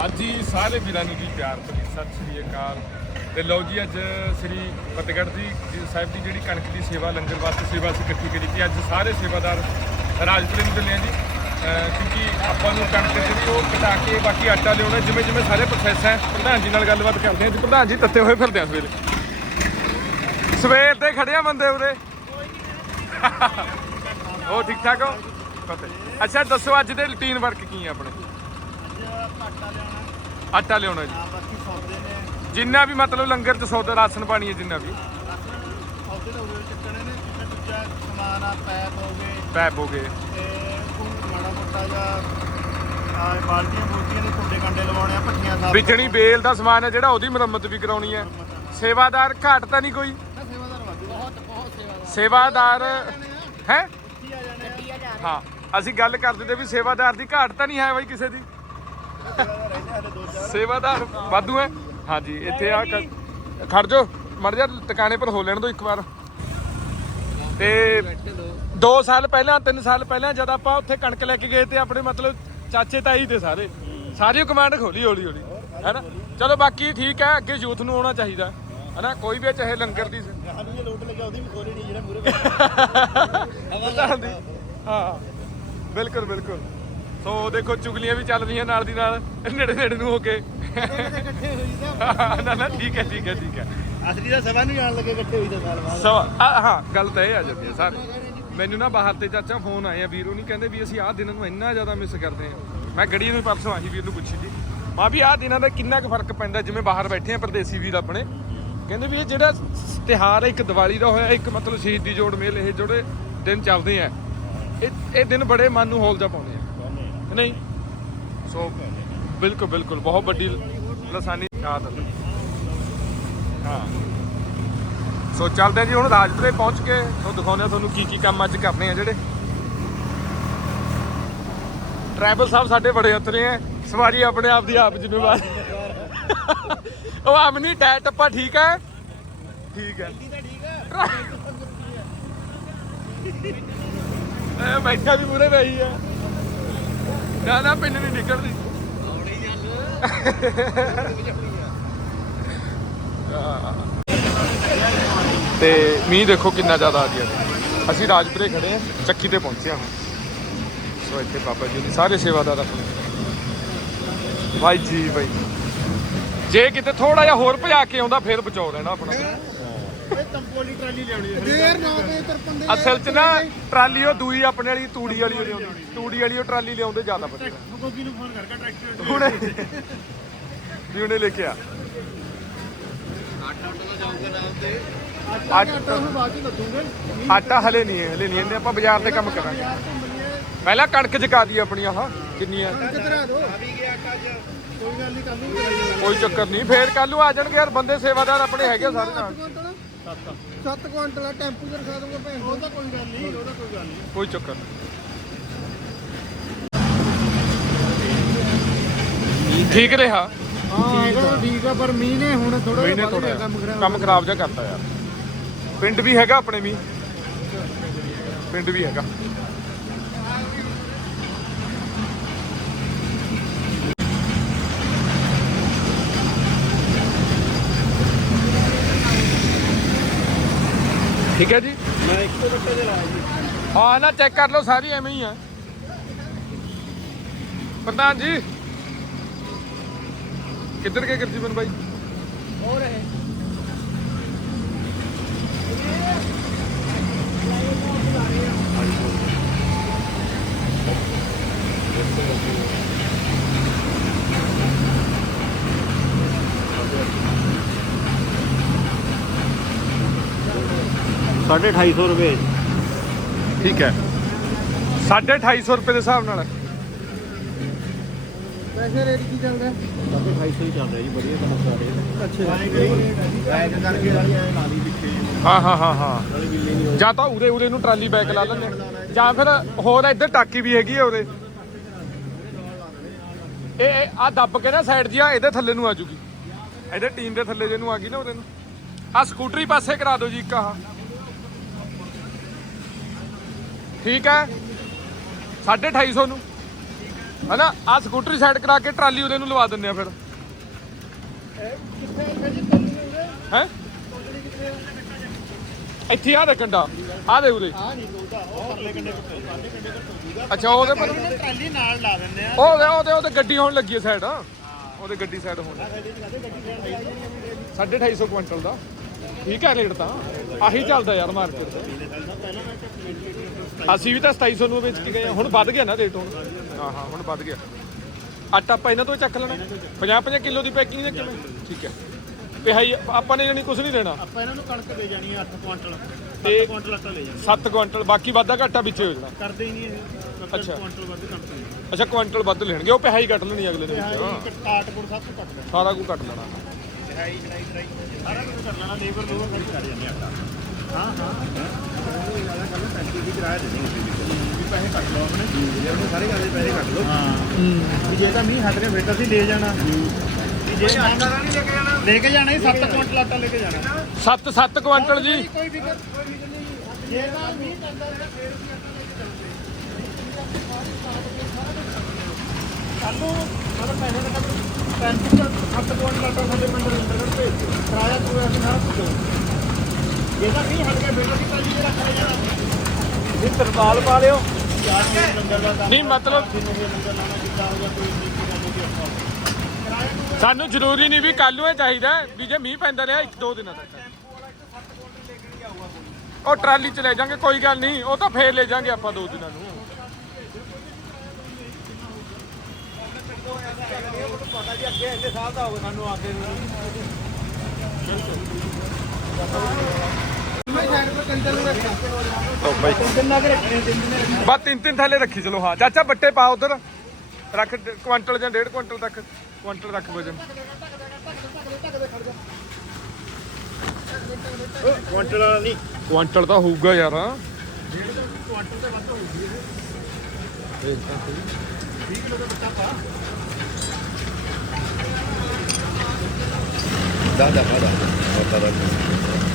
ਅੱਜ ਹੀ ਸਾਰੇ ਵੀਰਾਂ ਨੂੰ ਜੀ ਪਿਆਰ ਭਰੀ ਸਤਿ ਸ੍ਰੀ ਅਕਾਲ। ਤੇ ਲਓ ਜੀ ਅੱਜ ਸ੍ਰੀ ਫਤਿਹਗੜ੍ਹ ਜੀ ਸਾਹਿਬ ਦੀ ਜਿਹੜੀ ਕਣਕ ਦੀ ਸੇਵਾ, ਲੰਗਰ ਵਾਸਤੇ ਸੇਵਾ ਅਸੀਂ ਇਕੱਠੀ ਕਰੀ ਸੀ। ਅੱਜ ਸਾਰੇ ਸੇਵਾਦਾਰ ਰਾਜਪੁਰੇ ਨੂੰ ਚੱਲੇ ਆ ਜੀ। ਕਿਉਂਕਿ ਆਪਾਂ ਨੂੰ ਕਣਕ ਜਿਹੜੀ ਉਹ ਘਟਾ ਕੇ ਬਾਕੀ ਆਟਾ ਲਿਆਉਣਾ ਜਿਵੇਂ ਜਿਵੇਂ ਸਾਰੇ ਪ੍ਰੋਸੈਸ ਹੈ, ਪ੍ਰਧਾਨ ਜੀ ਨਾਲ ਗੱਲਬਾਤ ਕਰਦੇ ਹਾਂ ਜੀ। ਪ੍ਰਧਾਨ ਜੀ, ਤੱਤੇ ਹੋਏ ਫਿਰਦੇ ਆ ਸਵੇਰੇ। ਸਵੇਰ ਤੇ ਖੜਿਆ ਬੰਦੇ ਉਰੇ। ਉਹ ਠੀਕ ਠਾਕ ਹੋ? ਫਤਿਹ। ਅੱਛਾ, ਦੱਸੋ ਅੱਜ ਦੇ ਰੁਟੀਨ ਵਰਕ ਕੀ ਆ ਆਪਣੇ? ਆਟਾ ਲਿਆਉਣਾ ਜੀ। ਬਾਕੀ ਸੌਦੇ ਨੇ। ਜਿੰਨਾ ਵੀ ਮਤਲਬ ਲੰਗਰ ਚ ਸੌਦਾ ਰਾਸ਼ਨ ਪਾਣੀ ਹੈ ਜਿੰਨਾ ਵੀ। ਸੌਦੇ ਦਾ ਉਰੇ ਚੱਕਣੇ ਨੇ। ਜਿੰਨਾ ਦੂਜਾ ਸਮਾਨ ਆ ਪੈਪ ਹੋ ਗਏ। ਪੈਪ ਹੋ ਗਏ। ਤੇ ਕੋਈ ਮਾੜਾ ਮੋਟਾ ਜਾਂ ਆ ਬਾਲਟੀਆਂ ਬੂਲਟੀਆਂ ਦੇ ਕੁੰਡੇ ਕੰਡੇ ਲਵਾਉਣੇ ਆ ਭੱਠੀਆਂ ਸਾਫ਼ ਵਿਚਣੀ ਬੇਲ ਦਾ ਸਮਾਨ ਹੈ ਜਿਹੜਾ ਉਹਦੀ ਮੁਰੰਮਤ ਵੀ ਕਰਾਉਣੀ ਹੈ। ਸੇਵਾਦਾਰ ਘਾਟ ਤਾਂ ਨਹੀਂ ਕੋਈ? ਨਾ ਸੇਵਾਦਾਰ ਵਾਧੂ ਬਹੁਤ ਬਹੁਤ ਸੇਵਾਦਾਰ। ਸੇਵਾਦਾਰ ਹੈ? ਕੀ ਆ ਜਾਣੇ ਆ। ਹਾਂ ਅਸੀਂ ਗੱਲ ਕਰਦੇ ਤੇ ਵੀ ਸੇਵਾਦਾਰ ਦੀ ਘਾਟ ਤਾਂ ਨਹੀਂ ਹੈ ਬਾਈ ਕਿਸੇ ਦੀ। ਸੇਵਾਦਾਰ ਵਾਧੂ ਹੈ। ਹਾਂਜੀ ਇੱਥੇ ਆ ਕ- ਖੜ ਜਾਓ। ਮੜ ਜਾ ਟਿਕਾਣੇ ਪਰ ਹੋ ਲੈਣ ਦੋ ਇੱਕ ਵਾਰ। ਤੇ 2 ਸਾਲ ਪਹਿਲਾਂ 3 ਸਾਲ ਪਹਿਲਾਂ ਜਦ ਆਪਾਂ ਉੱਥੇ ਕਣਕ ਲੈ ਕੇ ਗਏ ਤੇ ਆਪਣੇ ਮਤਲਬ ਚਾਚੇ ਤਾਈ ਤੇ ਸਾਰੇ ਸਾਰੀ ਕਮਾਂਡ ਖੋਲੀ ਹੌਲੀ ਹੌਲੀ ਹੈਨਾ? ਚਲੋ ਬਾਕੀ ਠੀਕ ਹੈ ਅੱਗੇ ਯੂਥ ਨੂੰ ਆਉਣਾ ਚਾਹੀਦਾ ਹੈਨਾ? ਕੋਈ ਵੀ ਚਾਹੇ ਲੰਗਰ ਦੀ ਗਾਹਾਂ ਨੂੰ ਜੇ ਲੋਟ ਲੱਗਿਆ ਉਹਦੀ ਵੀ ਖੋਲੀ ਨਹੀਂ ਜਿਹੜਾ ਮੂਰੇ ਪ੍ਰਧਾਨ ਦੀ ਹਾਂ। ਬਿਲਕੁਲ ਬਿਲਕੁਲ। ਸੋ ਦੇਖੋ ਚੁਗਲੀਆਂ ਵੀ ਚੱਲ ਰਹੀਆਂ ਨਾਲ ਦੀ ਨਾਲ ਨੇੜੇ ਨੇੜੇ ਨੂੰ ਹੋ ਕੇ। ਇਕੱਠੇ ਹੋਈ ਤਾਂ ਨਾ ਨਾ ਠੀਕ ਹੈ ਠੀਕ ਹੈ ਠੀਕ ਹੈ। ਅਸਲੀ ਦਾ ਸਭਾ ਨੂੰ ਜਾਣ ਲੱਗੇ ਇਕੱਠੇ ਹੋਈ ਤਾਂ ਸਾਲ ਬਾਅਦ। ਸੋ ਆ- ਹਾਂ ਗੱਲ ਤਾਂ ਇਹ ਆ ਜਾਂਦੀ ਹੈ ਸਾਰੇ। ਮੈਨੂੰ ਨਾ ਬਾਹਰ ਤੇ ਚਾਚਾ ਫੋਨ ਆਏ ਆ ਵੀਰ ਉਹ ਨਹੀਂ ਕਹਿੰਦੇ ਵੀ ਅਸੀਂ ਆਹ ਦਿਨਾਂ ਨੂੰ ਇੰਨਾ ਜ਼ਿਆਦਾ ਮਿਸ ਕਰਦੇ ਆ ਮੈਂ ਗੜੀ ਨੂੰ ਪਰਸੋਂ ਆਹੀ ਵੀਰ ਨੂੰ ਪੁੱਛੀ ਸੀ। ਮਾ ਵੀ ਆਹ ਦਿਨਾਂ ਦਾ ਕਿੰਨਾ ਕੁ ਫ਼ਰਕ ਪੈਂਦਾ ਜਿਵੇਂ ਬਾਹਰ ਬੈਠੇ ਆ ਪਰਦੇਸੀ ਵੀਰ ਆਪਣੇ। ਕਹਿੰਦੇ ਵੀ ਇਹ ਜਿਹੜਾ ਤਿਹਾਰ ਇੱਕ ਦੀਵਾਲੀ ਦਾ ਹੋਇਆ ਇੱਕ ਮਤਲਬ ਸ਼ਹੀਦੀ ਜੋੜ ਮੇਲ ਇਹ ਜਿਹੜੇ ਦਿਨ ਚੱਲਦੇ ਆ ਇਹ ਇਹ ਦਿਨ ਬੜੇ ਮਨ ਨੂੰ ਹੌਲ ਜਾ ਪਾਉਂਦੇ ਆ। ਨਹੀਂ। ਸੋ ਬਿਲਕੁਲ ਬਿਲਕੁਲ ਬਹੁਤ ਵੱਡੀ ਲਸਾਨੀ ਯਾਦ ਹੈ ਹਾਂ। ਸੋ ਚੱਲਦੇ ਜੀ ਹੁਣ ਰਾਜਪੁਰੇ ਪਹੁੰਚ ਕੇ। ਤੁਹਾਨੂੰ ਦਿਖਾਉਂਦੇ ਆ ਤੁਹਾਨੂੰ ਕੀ ਕੀ ਕੰਮ ਅੱਜ ਕਰਨੇ ਆ ਜਿਹੜੇ। ਟਰੈਵਲ ਸਾਹਿਬ ਸਾਡੇ ਬੜੇ ਉਤਰੇ ਆ। ਸਵਾਰੀ ਆਪਣੇ ਆਪ ਦੀ ਆਪ ਜ਼ਿੰਮੇਵਾਰ। ਉਹ ਆਪਣੀ ਟੈ ਟੱਪਾ ਠੀਕ ਹੈ ਠੀਕ ਹੈ ਇਹ ਬੈਠਾ ਵੀ ਮੂਰੇ ਰਹੀ ਹੈ ਨਾ ਨਾ ਪਿੰਡ ਨਹੀਂ ਨਿਕਲਦੀ। ਤੇ ਮੀਂਹ ਦੇਖੋ ਕਿੰਨਾ ਜ਼ਿਆਦਾ ਆ ਗਿਆ। ਅਸੀਂ ਰਾਜਪੁਰੇ ਖੜੇ ਆ ਚੱਕੀ ਤੇ ਪਹੁੰਚੇ ਹਾਂ ਸੋ ਇੱਥੇ ਬਾਬਾ ਜੀ ਦੀ ਸਾਰੇ ਸੇਵਾਦਾਰ ਆਪਣੇ ਭਾਈ ਜੀ ਭਾਈ ਜੇ ਕਿਤੇ ਥੋੜਾ ਜਿਹਾ ਹੋਰ ਭਜਾ ਕੇ ਆਉਂਦਾ ਫਿਰ ਬਚਾਓ ਰਹਿਣਾ ਆਪਣਾ। ਦੇਰ ਨਾ ਤੇ ਤਰਪੰਦੇ ਅਸਲ 'ਚ ਨਾ ਟਰਾਲੀ ਉਹ ਦੂਈ ਆਪਣੇ ਵਾਲੀ ਤੂੜੀ ਵਾਲੀ ਉਹ ਲਿਆਉਂਦੀ। ਤੂੜੀ ਵਾਲੀ ਉਹ ਟਰਾਲੀ ਲਿਆਉਂਦੇ ਜ਼ਿਆਦਾ ਵਧੀਆ ਗੋਗੀ ਨੂੰ ਫੋਨ ਕਰਕੇ ਟਰੈਕਟਰ ਹੁਣੇ। ਵੀ ਉਹਨੇ ਲੈ ਕੇ ਆ। ਆਟਾ ਆਟਾ ਨੂੰ ਬਾਅਦ ਚ ਲੱਦੂਗੇ ਆਟਾ ਹਲੇ ਨਹੀਂ ਹੈ ਹਲੇ ਨਹੀਂ ਇਹਨੇ ਆਪਾਂ ਬਾਜ਼ਾਰ ਤੇ ਕੰਮ ਕਰਾਂਗੇ। ਪਹਿਲਾਂ ਕਣਕ ਜਕਾ ਦੀ ਆਪਣੀ ਆਹ ਕਿੰਨੀ ਆ ਕਿਧਰ ਦੋ। ਆ ਵੀ ਗਿਆ ਆਟਾ ਚ ਕੋਈ ਗੱਲ ਨਹੀਂ ਕੱਲ ਨੂੰ ਕੋਈ ਚੱਕਰ ਨਹੀਂ। ਫੇਰ ਕੱਲ ਨੂੰ ਆ ਜਾਣਗੇ ਯਾਰ ਬੰਦੇ ਸੇਵਾਦਾਰ ਆਪਣੇ ਹੈਗੇ ਸਾਰੇ ਨਾਲ। 7 ਕੁਆਂਟਲ ਆ ਟੈਂਪੂ ਤੇ ਰਖਾ ਦੂੰਗਾ ਭੈਣ ਉਹਦਾ ਕੋਈ ਗੱਲ ਨਹੀਂ ਉਹਦਾ ਕੋਈ ਗੱਲ ਨਹੀਂ। ਕੋਈ ਚੱਕਰ ਨਹੀਂ। ਠੀਕ ਰਿਹਾ। ਹਾਂ ਹੈਗਾ ਠੀਕ ਆ ਪਰ ਮੀਂਹ ਨੇ ਹੁਣ ਥੋੜਾ ਮਹੀਨੇ ਥੋੜਾ ਕੰਮ ਖਰਾਬ ਜਿਹਾ ਕਰਤਾ ਯਾਰ। ਪਿੰਡ ਵੀ ਹੈਗਾ ਆਪਣੇ ਵੀ ਪਿੰਡ ਵੀ ਹੈਗਾ। ਠੀਕ ਹੈ ਜੀ। ਮੈਂ ਇੱਕੋ ਬੱਟੇ ਦੇ ਲਾਇਆ ਜੀ ਹਾਂ, ਨਾ ਚੈੱਕ ਕਰ ਲਓ, ਸਾਰੀ ਐਵੇਂ ਹੀ ਆ। ਪ੍ਰਧਾਨ ਜੀ, ਕਿੱਧਰ ਗਏ ਗੁਰਜੀਵਨ ਬਾਈ? ਹੋ ਰਹੇ ਸਾਢੇ 250 ਰੁਪਏ ਠੀਕ ਹੈ। 250 ਰੁਪਏ ਦੇ ਹਿਸਾਬ ਨਾਲ। ਪੈਸੇ ਰੇਟ ਕੀ ਚੱਲਦਾ? ਸਾਢੇ 250 ਹੀ ਚੱਲ ਰਿਹਾ ਜੀ ਵਧੀਆ ਕੰਮ ਕਰ ਰਹੇ ਨੇ। ਅੱਛਾ। ਬੈਗ ਕਰਕੇ ਵਾਲੀ ਐ ਲਾ ਲਈ ਪਿੱਛੇ ਹਾਂ। ਹਾਂ ਹਾਂ ਹਾਂ ਨਾਲੇ ਬਿੱਲੇ ਨਹੀਂ ਜਾਂ ਤਾਂ ਉਰੇ ਉਰੇ ਨੂੰ ਟਰਾਲੀ ਬੈਕ ਲਾ ਲੈਂਦੇ। ਜਾਂ ਫਿਰ ਹੋਰ ਇੱਧਰ ਟਾਕੀ ਵੀ ਹੈਗੀ ਆ ਉਰੇ। ਇਹ ਆ ਦੱਬ ਕੇ ਨਾ ਸਾਈਡ ਜੀ ਆ ਇਹਦੇ ਥੱਲੇ ਨੂੰ ਆ ਜੂਗੀ। ਇਹਦੇ ਟੀਨ ਦੇ ਥੱਲੇ ਜੇ ਨੂੰ ਆ ਗਈ ਨਾ ਉਰੇ ਨੂੰ। ਆ ਸਕੂਟਰੀ ਪਾਸੇ ਕਰਾ ਦਿਓ ਜੀ ਇੱਕ ਆਹ। ਠੀਕ ਹੈ? 250 ਨੂੰ। ਹਨਾ? ਆ ਸਕੂਟਰੀ ਸਾਈਡ ਕਰਾ ਕੇ ਟਰਾਲੀ ਉਹਦੇ ਨੂੰ ਲਵਾ ਦਿੰਨੇ ਆ ਫਿਰ। ਹੈ? ਇੱਥੇ ਆ ਦੇ ਕੰਡਾ। ਆ ਦੇ ਉਰੇ। ਆ ਨਹੀਂ ਲੋਦਾ ਉਹ ਪਰਲੇ ਕੰਡੇ ਕੁੱਤੇ ਅੱਛਾ ਉਹਦੇ ਪਰ ਟਰਾਲੀ ਨਾਲ ਲਾ ਦਿੰਦੇ ਆ ਉਹਦੇ ਉਹਦੇ ਉਹਦੇ ਗੱਡੀ ਹੋਣ ਲੱਗੀ ਹੈ ਸਾਈਡ ਉਹਦੇ ਗੱਡੀ ਸਾਈਡ ਹੋਣ 250 ਕੁਇੰਟਲ ਦਾ। ਠੀਕ ਹੈ ਰੇਟ ਤਾਂ। ਆਹੀ ਚੱਲਦਾ ਯਾਰ ਮਾਰਕੀਟ ਤੇ। ਅਸੀਂ ਵੀ ਤਾਂ 2700 ਨੂੰ ਵੇਚ ਕੇ ਗਏ ਹਾਂ। ਹੁਣ ਵੱਧ ਗਿਆ ਨਾ ਰੇਟ ਹੁਣ। ਹਾਂ ਹਾਂ ਹੁਣ ਵੱਧ ਗਿਆ। ਆਟਾ ਆਪਾਂ ਇਹਨਾਂ ਤੋਂ ਹੀ ਚੱਕ ਲੈਣਾ। 50 50 ਕਿਲੋ ਦੀ ਪੈਕਿੰਗ ਦੇ ਕਿਵੇਂ? ਠੀਕ ਹੈ। ਪਿਹਾਈ ਆਪਾਂ ਨੇ ਜਾਨੀ ਕੁਝ ਨਹੀਂ ਦੇਣਾ। ਆਪਾਂ ਇਹਨਾਂ ਨੂੰ ਕਣਕ ਦੇ ਜਾਣੀ ਆ 8 ਕੁਆਂਟਲ। ਤੇ 7 ਕੁਆਂਟਲ ਆਟਾ ਲੈ ਜਾਣਾ। 7 ਕੁਇੰਟਲ ਬਾਕੀ ਵਾਧਾ ਘਾਟਾ ਵਿੱਚੇ ਹੋ ਜਾਣਾ। ਕਰਦੇ ਹੀ ਨਹੀਂ ਇਹ। ਅੱਛਾ। ਕੁਆਂਟਲ ਵੱਧ ਕਣਕ ਦੇ ਅੱਛਾ ਕੁਇੰਟਲ ਵੱਧ ਲੈਣਗੇ। ਉਹ ਪਿਹਾਈ ਕੱਟ ਲੈਣੀ ਅਗਲੇ ਨੇ ਵਿੱਚ। ਹਾਂ। ਕਾਟ ਕੋਲ ਸਭ ਕੱਟ ਲੈਣਾ। ਸਾਰਾ ਕੁਝ ਕੱਟ ਲੈਣਾ। ਸਾਰਾ ਕੁਝ ਕਰ ਲੈਣਾ। ਲੇਬਰ ਲੋਰ ਖੜੀ ਕਰ ਜਾਂਦੇ ਆਟਾ। ਹਾਂ ਹਾਂ। ਕਿਰਾਇਆ ਦੇ ਦੇਣੀ ਵੀ ਪੈਸੇ ਕੱਟ ਲਓ ਆਪਣੇ। ਜੇ ਉਹਨੇ ਸਾਰੇ ਗੱਲ ਦੇ ਪੈਸੇ ਕੱਟ ਲਓ। ਹਾਂ। ਵੀ ਜੇ ਤਾਂ ਮੀਂਹ ਹੱਥ ਨੇ ਫਿਰ ਤਾਂ ਅਸੀਂ ਲੈ ਜਾਣਾ। ਵੀ ਜੇ ਆਟਾ ਨਹੀਂ ਲੈ ਕੇ ਜਾਣਾ। ਲੈ ਕੇ ਜਾਣਾ ਹੀ 7 ਕੁਇੰਟਲ ਆਟਾ ਲੈ ਕੇ ਜਾਣਾ। 7 7 ਕੁਇੰਟਲ ਜੀ। ਕੋਈ ਫਿਕਰ ਕੋਈ ਫਿਕਰ ਨਹੀਂ। ਜੇ ਤਾਂ ਮੀਂਹ ਪੈਂਦਾ ਰਿਹਾ ਫਿਰ ਵੀ ਸਾਨੂੰ ਮਤਲਬ ਪੈਸੇ ਦਾ ਪੈਂਤੀ ਦਾ ਸੱਤ ਕੁਇੰਟਲ ਆਟਾ ਸਾਡੇ ਪਿੰਡ ਦੇ ਅੰਦਰ ਭੇਜ ਦਿਓ ਕਿਰਾਇਆ ਪੂਰਾ ਅਸੀਂ ਨਾ ਦਿਓ ਜੇ ਤਾਂ ਮੀਂਹ ਹਟ ਕੇ ਫਿਰ ਅਸੀਂ ਤਾਂ ਜੀ ਰੱਖ ਜਾਣਾ। ਇਹ ਤਰਪਾਲ ਪਾ ਲਿਓ। ਨਹੀਂ ਮਤਲਬ ਸਾਨੂੰ ਜ਼ਰੂਰੀ ਨਹੀਂ ਵੀ ਕੱਲ ਨੂੰ ਇਹ ਚਾਹੀਦਾ ਵੀ ਜੇ ਮੀਂਹ ਪੈਂਦਾ ਰਿਹਾ ਇੱਕ ਦੋ ਦਿਨਾਂ ਤੱਕ। ਉਹ ਟਰਾਲੀ ਚ ਲੈ ਜਾਾਂਗੇ ਕੋਈ ਗੱਲ ਨਹੀਂ ਉਹ ਤਾਂ ਫੇਰ ਲੈ ਜਾਾਂਗੇ ਆਪਾਂ ਦੋ ਦਿਨਾਂ ਨੂੰ। ਪਤਾ ਜੀ ਅੱਗੇ ਇੰਨੇ ਸਾਲ ਦਾ ਹੋਵੇ ਸਾਨੂੰ ਆ ਕੇ ਲਓ ਬਾਈ ਕਿੰਨਾ ਤਿੰਨ ਤਿੰਨ ਥੈਲੇ ਰੱਖੀ, ਚਲੋ ਹਾਂ। ਚਾਚਾ ਬੱਟੇ ਪਾ ਉਧਰ। ਰੱਖ ਕੁਆਂਟਲ ਜਾਂ ਡੇਢ ਕੁਆਂਟਲ ਤੱਕ, ਕੁਆਂਟਲ ਰੱਖ ਵਜਨ। ਕੁਆਂਟਲ ਵਾਲਾ ਨਹੀਂ ਕੁਆਂਟਲ ਤਾਂ ਹੋਊਗਾ ਯਾਰ। ਕੁਆਂਟਲ ਤੇ ਵੱਧ ਹੋਊਗੀ ਦਾਦਾ ਦਾਦਾ ਹੋਤਾ ਦਾ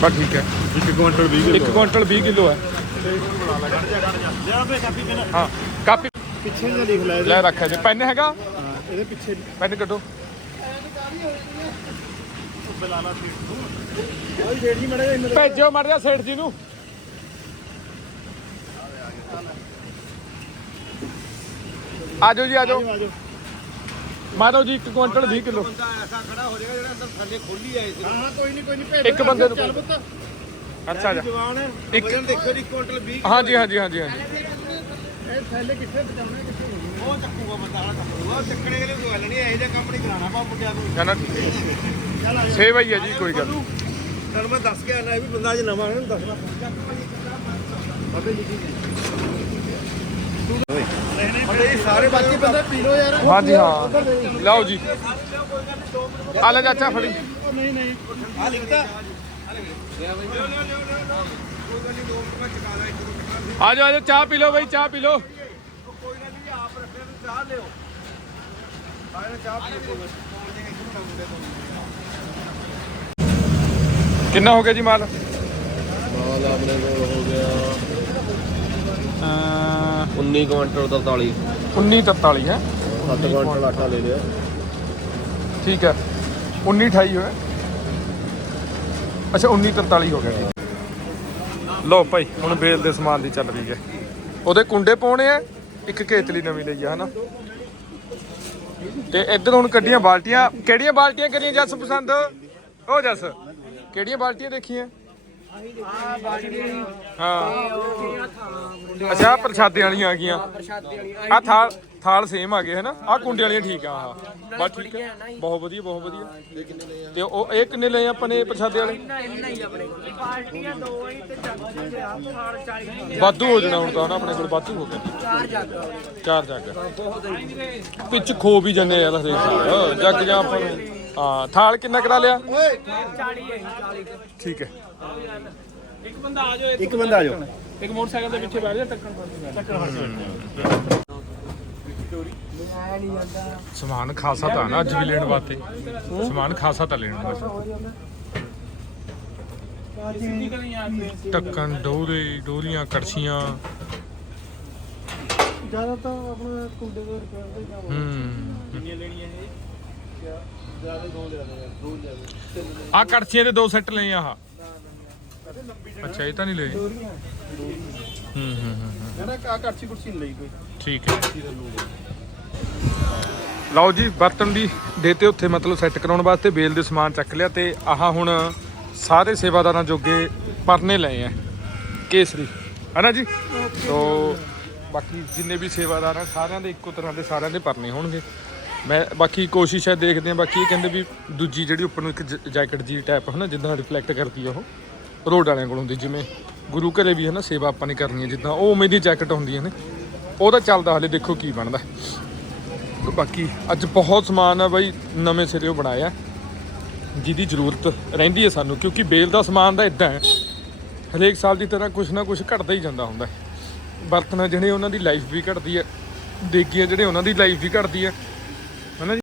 ਬਸ ਠੀਕ ਹੈ। 1 ਕੁਆਂਟਲ 20 1 ਕੁਆਂਟਲ 20 ਕਿਲੋ ਹੈ। ਲਿਆ ਬੇ ਕਾਪੀ ਪਹਿਲਾਂ ਹਾਂ। ਕਾਪੀ ਪਿੱਛੇ ਜਿਹਾ ਲਿਖ ਲੈ ਲੈ ਰੱਖਿਆ ਜੀ। ਪੈਨ ਹੈਗਾ? ਹਾਂ, ਇਹਦੇ ਪਿੱਛੇ। ਪੈਨ ਕੱਢੋ। ਬਲਾਲਾ ਸੀਟ ਨੂੰ ਉਹ ਡੇਢ ਜੀ ਮੜਾ ਜਾ ਸੇਠ ਜੀ ਨੂੰ ਆਜੋ ਜੀ ਆਜੋ ਆਜੋ ਮਾਰੋ ਜੀ 1 ਕੁਆਂਟਲ 20 ਕਿਲੋ। ਐਸਾ ਖੜਾ ਹੋ ਜਾਏਗਾ ਜਿਹੜਾ ਅੰਦਰ ਥੱਲੇ ਖੋਲੀ ਆਏ ਸੀ। ਹਾਂ ਹਾਂ ਕੋਈ ਨਹੀਂ ਕੋਈ ਨਹੀਂ ਭੇਜ ਇੱਕ ਬੰਦੇ ਨੂੰ ਚੱਲ ਪੁੱਤ। ਅੱਛਾ ਜੀ। ਜਵਾਨ ਹੈ। ਇੱਕ ਵਜਨ ਦੇਖੋ ਜੀ ਕੁਇੰਟਲ 20 ਹਾਂਜੀ ਹਾਂਜੀ ਹਾਂਜੀ ਹਾਂਜੀ। ਇਹ ਥੈਲੇ ਕਿੱਥੇ ਪਹੁੰਚਾਉਣੇ ਕਿੱਥੇ ਹੋਣੀ। ਉਹ ਚੱਕੂਗਾ ਬੰਦਾ ਵਾਲਾ ਚੱਕੂਗਾ। ਉਹ ਚੱਕਣੇ ਵਾਲੀ ਕੋਈ ਗੱਲ ਨਹੀਂ ਇਹੋ ਜਿਹਾ ਕੰਮ ਨਹੀਂ ਕਰਾਣਾ ਬਾ ਮੁੰਡਿਆਂ ਨੂੰ। ਨਾ ਨਾ ਠੀਕ ਹੈ। ਚੱਲ ਆ ਸੇਵਾ ਹੀ ਹੈ ਜੀ ਕੋਈ ਗੱਲ ਨਹੀਂ। ਤੁਹਾਨੂੰ ਮੈਂ ਦੱਸ ਕੇ ਆਣਾ ਇਹ ਵੀ ਬੰਦਾ ਨਵਾਂ ਹੈ ਨਾ ਦੱਸਣਾ ਹਾਂਜੀ ਹਾਂ। ਲਓ ਜੀ। ਆ ਲੈ ਚਾਚਾ ਫੜੀ। ਉਹ ਨਹੀਂ ਨਹੀਂ। ਆ ਲਿਖਦਾ ਆ ਜਾਓ ਆ ਜਾਓ ਚਾਹ ਪੀ ਲਓ ਬਈ ਚਾਹ ਪੀ ਲਓ। ਕਿੰਨਾ ਹੋ ਗਿਆ ਜੀ ਮਾਲ? ਮਾਲ ਆਪਣੇ ਕੋਲ ਹੋ ਗਿਆ। 19 ਕੁਇੰਟਲ 43 1943 ਹੈ। 7 ਕੁਇੰਟਲ ਆਟਾ ਲੈ ਲਿਆ। ਠੀਕ ਹੈ। 1928 ਹੋਇਆ। ਅੱਛਾ 1943 ਹੋ ਗਿਆ। ਠੀਕ ਭਾਈ ਹੁਣ ਬੇਲ ਦੇ ਸਮਾਨ ਦੀ ਚੱਲ ਰਹੀ ਹੈ। ਉਹਦੇ ਕੁੰਡੇ ਪਾਉਣੇ ਆ ਇੱਕ ਕੇਤਲੀ ਨਵੀਂ ਲਈ ਆ ਹਨਾ। ਤੇ ਇੱਧਰ ਹੁਣ ਕੱਢੀਆਂ ਬਾਲਟੀਆਂ। ਕਿਹੜੀਆਂ ਬਾਲਟੀਆਂ ਕਰੀਆਂ ਜੱਸ ਪਸੰਦ? ਉਹ ਜੱਸ ਕਿਹੜੀਆਂ ਬਾਲਟੀਆਂ ਦੇਖੀਆਂ? ਹਾਂ। ਅੱਛਾ ਪ੍ਰਸ਼ਾਦੇ ਵਾਲੀਆਂ ਆ ਗਈਆਂ। ਆ ਥਾਲ ਥਾਲ ਸੇਮ ਆ ਗਏ ਹਨਾ? ਆ ਕੁੰਡੇ ਵਾਲੀਆਂ ਠੀਕ ਆ ਆਹ। ਬਸ ਠੀਕ ਆ। ਬਹੁਤ ਵਧੀਆ ਬਹੁਤ ਵਧੀਆ। ਤੇ ਉਹ ਇਹ ਕਿੰਨੇ ਲਏ ਆਪਾਂ ਨੇ ਪ੍ਰਸ਼ਾਦੇ ਵਾਲੇ? ਪਾਰਟੀਆਂ ਦੋ ਹੀ ਤੇ ਜੱਗ ਦੇ ਆ ਥਾਲ 40 ਵਾਧੂ ਹੋ ਜਾਣਾ ਹੁਣ ਤਾਂ ਹਨਾ? ਆਪਣੇ ਕੋਲ ਵਾਧੂ ਹੋ ਗਿਆ। ਚਾਰ ਜੱਗ ਚਾਰ ਜੱਗ ਪਿੱਛ ਖੋ ਵੀ ਜੰਨੇ ਯਾਰ ਹਰੇਕ ਸਾਲ। ਜੱਗ ਜਾਂ ਆਪਾਂ ਨੂੰ। ਹਾਂ ਥਾਲ ਕਿੰਨਾ ਕਰਾ ਲਿਆ? 40 ਹੈ 40 ਠੀਕ ਹੈ। ਇੱਕ ਬੰਦਾ ਆ ਜਾਓ ਇੱਕ ਮੋਟਰਸਾਈਕਲ ਦੇ ਪਿੱਛੇ ਬੈਠ ਜਾ ਟੱਕਣ ਸਮਾਨ ਖਾਸਾ ਤਾਂ ਨਾ ਅੱਜ ਵੀ ਲੈਣ ਵਾਸਤੇ। ਸਮਾਨ ਖਾਸਾ ਤਾਂ ਲੈਣ ਵਾਸਤੇ। ਢੱਕਣ ਡੋਰੇ ਡੋਰੀਆਂ ਕੜਛੀਆਂ। ਜ਼ਿਆਦਾ ਤਾਂ ਆਪਣਾ ਕੁੰਡੇ ਦੇ ਰਿਪੇਅਰ ਦੇ ਕੰਮ ਹੂੰ। ਕਿੰਨੀਆਂ ਲੈਣੀਆਂ ਇਹ? ਜ਼ਿਆਦਾ ਦੋ ਲਿਆ ਦੇ ਲਿਆ ਆ ਕੜਛੀਆਂ ਦੇ ਦੋ ਸੈੱਟ ਲਏ ਆਹ। ਅੱਛਾ ਇਹ ਤਾਂ ਨਹੀਂ ਦੋਰੀਆਂ ਹੂੰ ਹੂੰ ਹੂੰ ਹੂੰ। ਨਾ ਨਾ ਕਾ ਕੜਛੀ ਕੁਰਸੀ ਨਹੀਂ ਲਈ ਕੋਈ। ਠੀਕ ਹੈ। ਲਓ ਜੀ ਬਰਤਨ ਵੀ ਦੇਤੇ ਉੱਥੇ ਮਤਲਬ ਸੈੱਟ ਕਰਾਉਣ ਵਾਸਤੇ ਬੇਲ ਦੇ ਸਮਾਨ ਚੱਕ ਲਿਆ ਤੇ ਆਹ ਹੁਣ ਸਾਰੇ ਸੇਵਾਦਾਰਾਂ ਜੋਗੇ ਪਰਨੇ ਲਏ ਆ ਕੇਸਰੀ। ਹਨਾ ਜੀ? ਸੋ ਬਾਕੀ ਜਿੰਨੇ ਵੀ ਸੇਵਾਦਾਰ ਆ ਸਾਰਿਆਂ ਦੇ ਇੱਕੋ ਤਰ੍ਹਾਂ ਦੇ ਸਾਰਿਆਂ ਦੇ ਪਰਨੇ ਹੋਣਗੇ। ਮੈਂ ਬਾਕੀ ਕੋਸ਼ਿਸ਼ ਹੈ ਦੇਖਦੇ ਆ ਬਾਕੀ ਇਹ ਕਹਿੰਦੇ ਵੀ ਦੂਜੀ ਜਿਹੜੀ ਉੱਪਰ ਨੂੰ ਇੱਕ ਜੈਕਟ ਜੀ ਟਾਈਪ ਹਨਾ ਜਿੱਦਾਂ ਰਿਫਲੈਕਟ ਕਰਦੀ ਆ ਉਹ। ਰੋਡ ਵਾਲਿਆਂ ਕੋਲ ਹੁੰਦੀ, ਜਿਵੇਂ ਗੁਰੂ ਘਰੇ ਵੀ ਹੈ ਨਾ ਸੇਵਾ ਆਪਾਂ ਨੇ ਕਰਨੀ ਹੈ, ਜਿੱਦਾਂ ਉਹ ਉਵੇਂ ਦੀ ਜੈਕਟ ਹੁੰਦੀ ਹੁੰਦੀਆਂ ਨੇ, ਉਹਦਾ ਚੱਲਦਾ ਹਲੇ ਦੇਖੋ ਕੀ ਬਣਦਾ। ਬਾਕੀ ਅੱਜ ਬਹੁਤ ਸਮਾਨ ਆ ਬਾਈ, ਨਵੇਂ ਸਿਰੇ ਬਣਾਇਆ ਜਿਹਦੀ ਜ਼ਰੂਰਤ ਰਹਿੰਦੀ ਹੈ ਸਾਨੂੰ, ਕਿਉਂਕਿ ਬੇਲ ਦਾ ਸਮਾਨ ਦਾ ਇਦਾਂ ਹੈ, ਹਰੇਕ ਸਾਲ ਦੀ ਤਰ੍ਹਾਂ ਕੁਝ ਨਾ ਕੁਝ ਘਟਦਾ ਹੀ ਜਾਂਦਾ ਹੁੰਦਾ ਹੈ। ਬਰਤਨ ਜਿਹੜੇ ਉਹਨਾਂ ਦੀ ਲਾਈਫ ਵੀ ਘਟਦੀ ਹੈ ਦੇਗੀਆਂ ਜਿਹੜੇ ਉਹਨਾਂ ਦੀ ਲਾਈਫ ਵੀ ਘਟਦੀ ਹੈ, ਹਨਾ ਜੀ?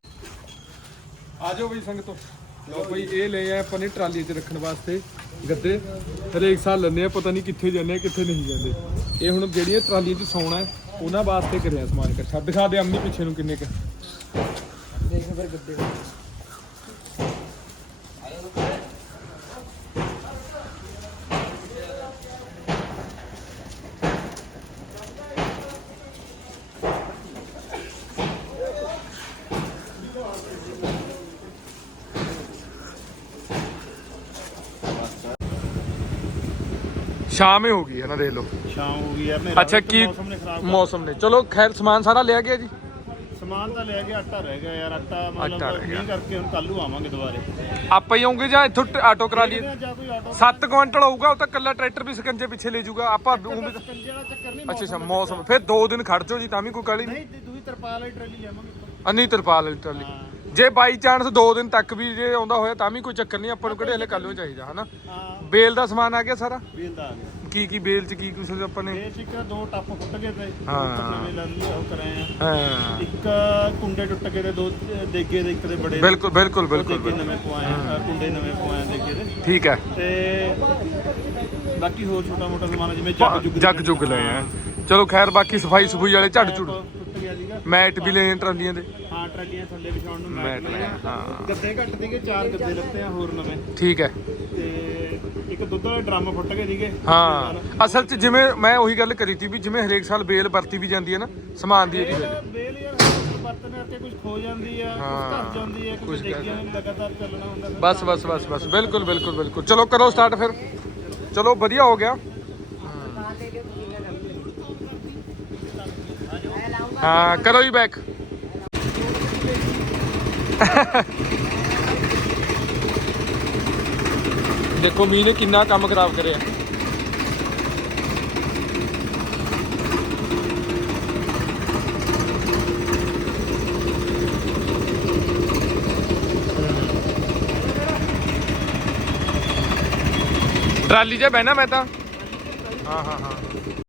ਆ ਜਾਓ ਬਈ ਸੰਗਤੋ। ਲਓ ਬਈ, ਇਹ ਲੈ ਆਏ ਆਪਾਂ ਨੇ ਟਰਾਲੀ 'ਚ ਰੱਖਣ ਵਾਸਤੇ। ਗੱਦੇ। ਹਰੇਕ ਸਾਲ ਲੈਂਦੇ ਆ, ਪਤਾ ਨਹੀਂ ਕਿੱਥੇ ਜਾਂਦੇ ਆ, ਕਿੱਥੇ ਨਹੀਂ ਜਾਂਦੇ। ਇਹ ਹੁਣ ਜਿਹੜੀਆਂ ਟਰਾਲੀਆਂ 'ਚ ਸੌਣਾ ਹੈ, ਉਹਨਾਂ ਵਾਸਤੇ ਕਰਿਆ ਸਮਾਨ ਇਕੱਠਾ ਦਿਖਾ ਦੇ, ਅੰਮੀ ਪਿੱਛੇ ਨੂੰ ਕਿੰਨੇ ਕੁ। ਦੇਖ ਫਿਰ ਗੱਦੇ। ਸ਼ਾਮ ਹੀ ਹੋ ਗਈ ਹੈ ਨਾ ਦੇਖ ਲਓ। ਸ਼ਾਮ ਹੋ ਗਈ ਯਾਰ ਮੇਰਾ ਅੱਛਾ ਕੀ ਮੌਸਮ ਨੇ ਖਰਾਬ ਮੌਸਮ ਨੇ? ਚਲੋ ਖੈਰ ਸਮਾਨ ਸਾਰਾ ਲਿਆ ਗਿਆ ਜੀ? ਸਮਾਨ ਤਾਂ ਲੈ ਗਿਆ ਆਟਾ ਰਹਿ ਗਿਆ ਯਾਰ ਆਟਾ ਆਟਾ ਮਤਲਬ ਰਹਿ ਗਿਆ। ਕਰਕੇ ਹੁਣ ਕੱਲੂ ਆਵਾਂਗੇ ਦੁਬਾਰੇ। ਆਪਾਂ ਹੀ ਆਉਂਗੇ ਜਾਂ ਇੱਥੋਂ ਟ- ਆਟੋ ਕਰਾ ਲਈਏ? ਜਾਂ ਕੋਈ ਆਟੋ 7 ਕੁਇੰਟਲ ਹੋਊਗਾ ਉਹ ਤਾਂ ਕੱਲਾ ਟਰੈਕਟਰ ਵੀ ਸਕੰਜੇ ਪਿੱਛੇ ਲੈ ਜਾਊਗਾ। ਆਪਾਂ ਊਂ ਵੀ- ਕੰਜੇ ਵਾਲਾ ਚੱਕਰ ਨਹੀਂ ਅੱਛਾ ਅੱਛਾ ਮੌਸਮ ਫਿਰ 2 ਦਿਨ ਖੜ ਜਾਓ ਜੀ ਤਾਂ ਵੀ ਕੋਈ ਕਾਲੀ ਨਹੀਂ ਨਹੀਂ। ਤੇ ਦੂਜੀ ਤਰਪਾਲ ਵਾਲੀ ਟਰਾਲੀ ਲਿਆਵਾਂਗੇ ਅੰਨੀ ਤਰਪਾਲ ਵਾਲੀ ਟਰਾਲੀ। ਜੇ ਬਾਈ ਚਾਂਸ 2 ਦਿਨ ਤੱਕ ਵੀ ਜੇ ਆਉਂਦਾ ਹੋਇਆ ਤਾਂ ਵੀ ਕੋਈ ਚੱਕਰ ਨਹੀਂ ਆਪਾਂ ਨੂੰ ਕਿਹੜੇ ਹਲੇ ਕੱਲ ਚਾਹੀਦਾ ਹਨਾ? ਬੇਲ ਦਾ ਸਮਾਨ ਆ ਗਿਆ ਸਾਰਾ? ਵੇਲ ਦਾ ਆ ਗਿਆ। ਕੀ ਕੀ ਬੇਲ ਚ ਕੀ ਕੁਛ ਆਪਾਂ ਨੇ? ਇਹ ਚਿੱਕਾ ਦੋ ਟੱਪ ਫੁੱਟ ਗਏ ਤੇ ਹਾਂ। ਨਵੇਂ ਲਾ ਲਈ ਉਹ ਕਰਾਏ ਆ। ਹਾਂ। ਇੱਕ ਕੁੰਡੇ ਟੁੱਟ ਗਏ ਤੇ ਦੋ ਦੇਗੇ ਦੇ ਇੱਕ ਦੇ ਬੜੇ ਬਿਲਕੁਲ ਬਿਲਕੁਲ ਬਿਲਕੁਲ ਦੇਗੇ। ਨਵੇਂ ਪਵਾਏ ਆ ਕੁੰਡੇ ਨਵੇਂ ਪਵਾਏ ਦੇਗੇ ਦੇ। ਠੀਕ ਹੈ ਤੇ ਬਾਕੀ ਹੋਰ ਛੋਟਾ ਮੋਟਾ ਸਮਾਨ ਜਿਵੇਂ ਜੱਗ ਜੁਗ ਜੱਗ ਜੁਗ ਲਏ ਆ। ਚਲੋ ਖੈਰ ਬਾਕੀ ਸਫ਼ਾਈ ਸਫੂਈ ਵਾਲੇ ਝੜ ਝੁੜ ਟੁੱਟ ਗਿਆ ਸੀਗਾ। ਮੈਟ ਵੀ ਆ ਟਰਾਲੀਆਂ ਦੇ। ਹਾਂ ਟਰਾਲੀਆਂ ਥੱਲੇ ਵਿਛਾਉਣ ਨੂੰ ਮੈਟ ਮੈਟ ਲਏ ਆ, ਹਾਂ। ਗੱਦੇ ਘੱਟ ਸੀਗੇ ਚਾਰ ਗੱਦੇ ਲੱਤੇ ਆ ਹੋਰ ਨਵੇਂ। ਠੀਕ ਹੈ। ਤੇ ਇੱਕ ਦੁੱਧ ਵਾਲੇ ਡਰਮ ਫੁੱਟ ਗਏ ਸੀਗੇ। ਹਾਂ ਅਸਲ 'ਚ ਜਿਵੇਂ ਮੈਂ ਉਹੀ ਗੱਲ ਕਰੀ ਤੀ ਵੀ ਜਿਵੇਂ ਹਰੇਕ ਸਾਲ ਬੇਲ ਵਰਤੀ ਵੀ ਜਾਂਦੀ ਹੈ ਨਾ ਸਮਾਨ ਦੀ ਇਹਦੀ ਬੇਲ ਬੇਲ ਬੇਲ ਯਾਰ ਬਰਤਨ ਕਰਕੇ ਕੁਝ ਖੋ ਜਾਂਦੀ ਆ ਕੁਝ ਘਸ ਜਾਂਦੀ ਆ ਕੁਝ ਡੇਗੀਆਂ ਨੂੰ ਲਗਾਤਾਰ ਚੱਲਣਾ ਹੁੰਦਾ ਫਿਰ। ਬਸ ਬਸ ਬਸ ਬਸ ਬਿਲਕੁਲ ਬਿਲਕੁਲ ਬਿਲਕੁਲ। ਚਲੋ ਕਰੋ ਸਟਾਰਟ ਫਿਰ। ਚਲੋ ਵਧੀਆ ਹੋ ਗਿਆ। ਹਾਂ। ਕਰੋ ਹੀ ਬੈਕ ਦੇਖੋ, ਮੀਂਹ ਨੇ ਕਿੰਨਾ ਕੰਮ ਖਰਾਬ ਕਰਿਆ। ਟਰਾਲੀ 'ਚ ਬਹਿਣਾ ਮੈਂ ਤਾਂ। ਹਾਂ ਹਾਂ ਹਾਂ।